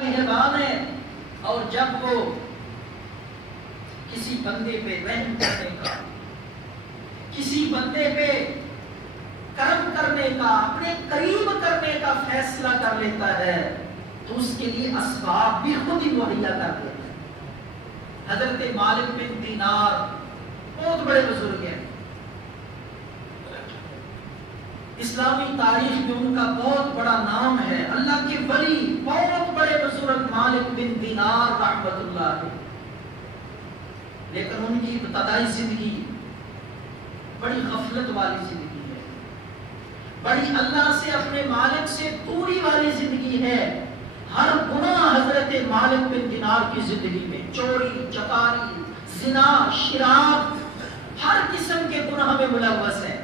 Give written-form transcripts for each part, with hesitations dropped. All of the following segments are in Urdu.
مہربان ہے، اور جب وہ کسی بندے پہ رحم کرنے کا، کسی بندے پہ کرم کرنے کا، اپنے قریب کرنے کا فیصلہ کر لیتا ہے تو اس کے لیے اسباب بھی خود ہی مہیا کر دیتا ہے۔ حضرت مالک بن دینار بہت بڑے بزرگ ہیں، اسلامی تاریخ میں ان کا بہت بڑا نام ہے، اللہ کے ولی، بہت بڑے بزرگ مالک بن دینار رحمت اللہ علیہ۔ لیکن ان کی ابتدائی زندگی بڑی غفلت والی زندگی ہے، بڑی اللہ سے، اپنے مالک سے دوری والی زندگی ہے۔ ہر گناہ حضرت مالک بن دینار کی زندگی میں، چوری، چکاری، زنا، شراب، ہر قسم کے گناہ میں ملوث ہے،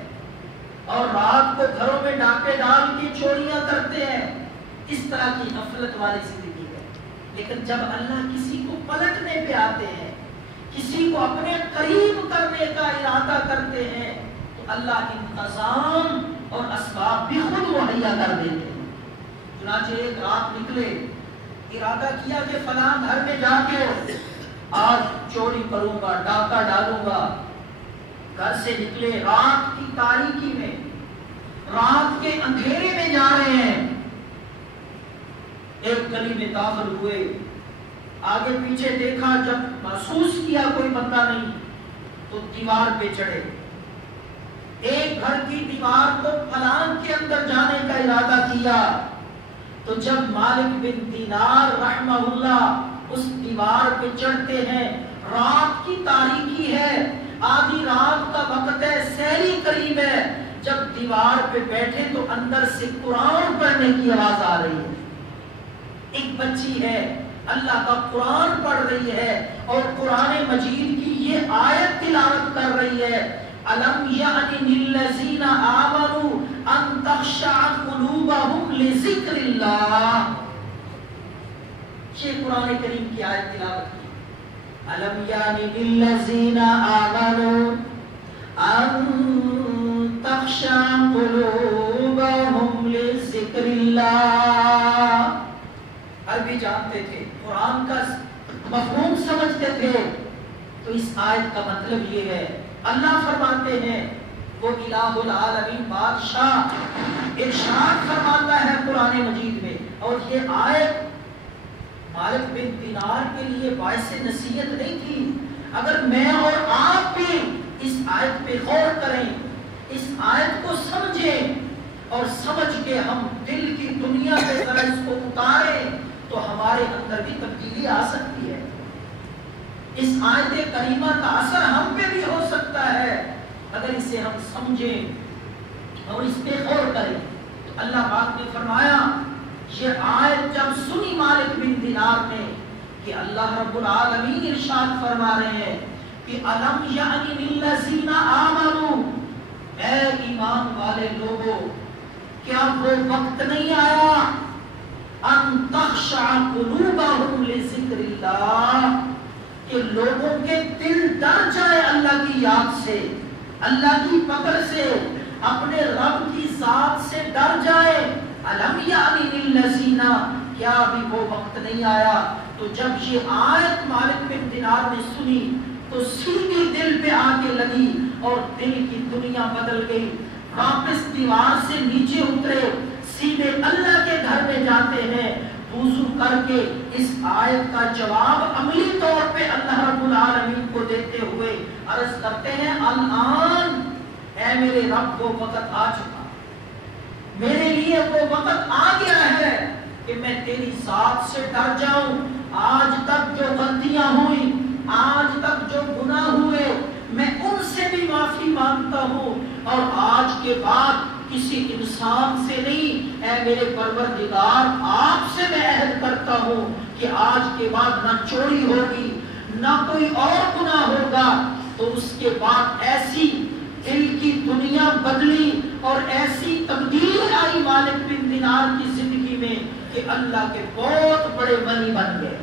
اور رات کو گھروں میں ڈاکے ڈال کے چوریاں کرتے ہیں۔ اس طرح کی غفلت والی زندگی ہے۔ لیکن جب اللہ کسی کو پلٹنے پہ آتے ہیں، کسی کو اپنے قریب کرنے کا ارادہ کرتے ہیں، تو اللہ انتظام اور اسباب بھی خود مہیا کر دیتے ہیں۔ چنانچہ ایک رات نکلے، ارادہ کیا کہ فلاں گھر میں جا کے آج چوری کروں گا، ڈاکہ ڈالوں گا۔ گھر سے نکلے، رات کی تاریکی میں، رات کے اندھیرے میں جا رہے ہیں، ایک گلی میں داخل ہوئے، آگے پیچھے دیکھا، جب محسوس کیا کوئی بندہ نہیں تو دیوار پہ چڑھے، ایک گھر کی دیوار کو پھلان کے اندر جانے کا ارادہ کیا، تو جب مالک بن دینار رحمہ اللہ اس دیوار پہ چڑھتے ہیں، رات کی تاریکی ہے، آدھی رات کا وقت ہے، سحری قریب ہے، جب دیوار پہ بیٹھے تو اندر سے قرآن پڑھنے کی آواز آ رہی ہے۔ ایک بچی ہے، اللہ کا قرآن پڑھ رہی ہے، اور قرآن مجید کی یہ آیت تلاوت کر رہی ہے، أَلَمْ يَعْنِ لِلَّذِينَ آمَنُوا أَن تَخْشَعَ قُلُوبَهُمْ لِذِكْرِ اللَّهِ۔ یہ قرآن کریم کی آیت تلاوت کی۔ أَلَمْ يَعْنِ لِلَّذِينَ آمَنُوا أَن تَخْشَعَ قُلُوبَهُمْ لِذِكْرِ اللَّهِ۔ عربی جانتے تھے، قرآن کا مفہوم سمجھتے تھے، تو اس آیت کا مطلب یہ ہے، اللہ فرماتے ہیں، وہ الہ العالمین بادشاہ ارشاد فرماتا ہے قرآن مجید میں، اور یہ آیت مالک بن دینار کے لیے باعث نصیحت نہیں تھی۔ اگر میں اور آپ بھی اس آیت پہ غور کریں، اس آیت کو سمجھیں، اور سمجھ کے ہم دل کی دنیا پہ ذرا اس کو اتاریں، تو ہمارے اندر بھی تبدیلی آ سکتی ہے۔ اس آیت کریمہ کا اثر ہم پہ بھی ہو سکتا ہے اگر اسے ہم سمجھیں اور اس پہ غور کریں۔ تو اللہ پاک نے فرمایا، یہ آیت جب سنی مالک بن دینار نے کہ اللہ رب العالمین ارشاد فرما رہے ہیں کہ أَلَمْ يَعْنِ لِلَّذِينَ آمَنُوا، اے ایمان والے لوگوں، کیا وہ وقت نہیں آیا أَن تَخْشَعَ قُلُوبَهُمْ لِذِكْرِ اللَّهِ، کہ لوگوں کے دل ڈر جائے اللہ کی یاد سے، اللہ کی پکڑ سے، اپنے رب کی ذات سے ڈر جائے۔ أَلَمْ يَعْنِ لِلَّذِينَ، کیا ابھی وہ وقت نہیں آیا؟ تو جب یہ آیت مالک بن دینار نے سنی تو سیدھی دل پہ آ کے لگی، اور دل کی دنیا بدل گئی، واپس دیوار سے نیچے اترے، سیدھے اللہ کے گھر میں جاتے ہیں، وضو کر کے اس آیت کا جواب عملی طور پہ اللہ رب العالمین کو دیتے ہوئے عرض کرتے ہیں، الآن اے میرے رب وہ وقت آ چکا، میرے لیے وہ وقت آ گیا ہے کہ میں تیری ذات سے ڈر جاؤں۔ آج تک جو غلطیاں ہوئی، آج تک جو گناہ ہوئے، میں ان سے بھی معافی مانگتا ہوں، اور آج کے بعد کسی انسان سے نہیں، اے میرے پروردگار آپ سے میں عہد کرتا ہوں کہ آج کے بعد نہ چوری ہوگی، نہ کوئی اور گناہ ہوگا۔ تو اس کے بعد ایسی دل کی دنیا بدلی اور ایسی تبدیل آئی مالک بن دینار کی زندگی میں کہ اللہ کے بہت بڑے ولی بن گئے۔